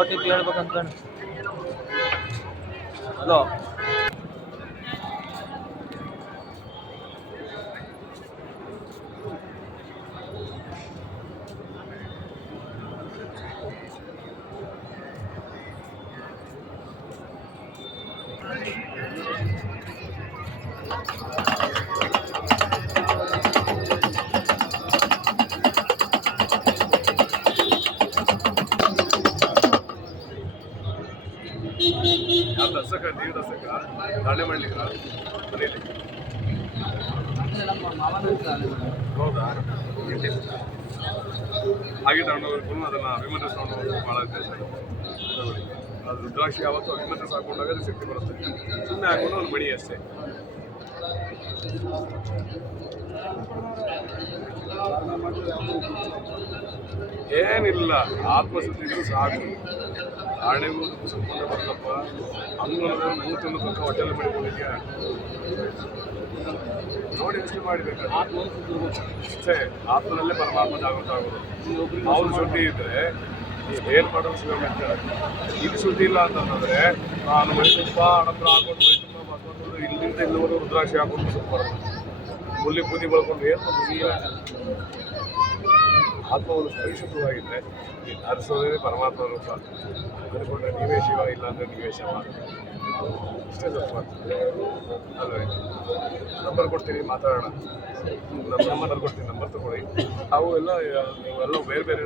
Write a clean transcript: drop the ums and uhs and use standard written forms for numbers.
O T P ಹೇಳ್ಬೇಕಂತ hello ದಸಕ ನೀವು ದಸಕ ದಾಳಿ ಮಾಡ್ಲಿಕ್ಕ ಮನೆಯಲ್ಲಿ ಹೌದಾ ಹಾಗೆ ತಗೊಂಡೋಗ್ರು ಅದನ್ನು ಅಭಿಮನ್ಯು ತಗೊಂಡೋಗಿ ಭಾಳ ಅದು ರುದ್ರಾಕ್ಷಿ ಯಾವತ್ತು ಅಭಿಮನ್ಯು ಹಾಕೊಂಡಾಗ ಅದು ಶಕ್ತಿ ಬರುತ್ತೆ. ಸುಮ್ಮನೆ ಹಾಕೊಂಡು ಒಂದು ಮಣಿ ಅಷ್ಟೇ. ಏನಿಲ್ಲ, ಆತ್ಮಶುದ್ಧಿ ಇದ್ದು ಸಾಕು. ಆಣೆಗೂ ಸುಮ್ಮನೆ ಬರಲಪ್ಪ ಅಂಗನದ ಮೂತಿನ ಪಕ್ಕ ಹೊಟ್ಟೆಲ್ಲ ಬೆಳಿಬೋದಿದೆಯಾ ನೋಡಿ ಯೋಚನೆ ಮಾಡಬೇಕಾದ್ರೆ ಅಷ್ಟೇ. ಆತ್ಮನಲ್ಲೇ ಪರಮಾತ್ಮ ಜಾಗೃತ ಆಗೋದು. ಅವ್ರು ಶುದ್ಧಿ ಇದ್ರೆ ಏನು ಮಾಡೋದು ಸಿಗೋಬೇಕಾರೆ. ಇದು ಸುದ್ದಿ ಇಲ್ಲ ಅಂತಂದ್ರೆ ನಾನು ಮೈ ತುಂಬ ಹಣಂಬರ ಹಾಕೊಂಡು ಮೈ ತುಂಬ ಮತ್ತೊಂದು ಇಲ್ಲಿಂದ ಇಲ್ಲಿವರೆಗೂ ರುದ್ರಾಕ್ಷಿ ಹಾಕೊಂಡು ಸ್ವಲ್ಪ ಬರೋದು, ಹುಲ್ಲಿ ಬೂದಿ ಬೆಳ್ಕೊಂಡು ಏನು ಖುಷಿ. ಆತ್ಮ ಒಂದು ಪರಿಶುದ್ಧವಾಗಿದ್ದರೆ ಹರಿಸೋದೇ ಪರಮಾತ್ಮ ರೂಪ. ಅಂದ್ಕೊಂಡ್ರೆ ನೀವೇ ಶಿವ, ಇಲ್ಲ ಅಂದರೆ ನೀವೇ ಶವ. ಇಷ್ಟೇ ಸ್ವಲ್ಪ ಅಲ್ವೇ. ನಂಬರ್ ಕೊಡ್ತೀನಿ, ಮಾತಾಡೋಣ. ನಂಬರ್ ಕೊಡ್ತೀನಿ, ನಂಬರ್ ತೊಗೊಳ್ಳಿ. ಅವು ಎಲ್ಲ ನೀವೆಲ್ಲ ಬೇರೆ ಬೇರೆ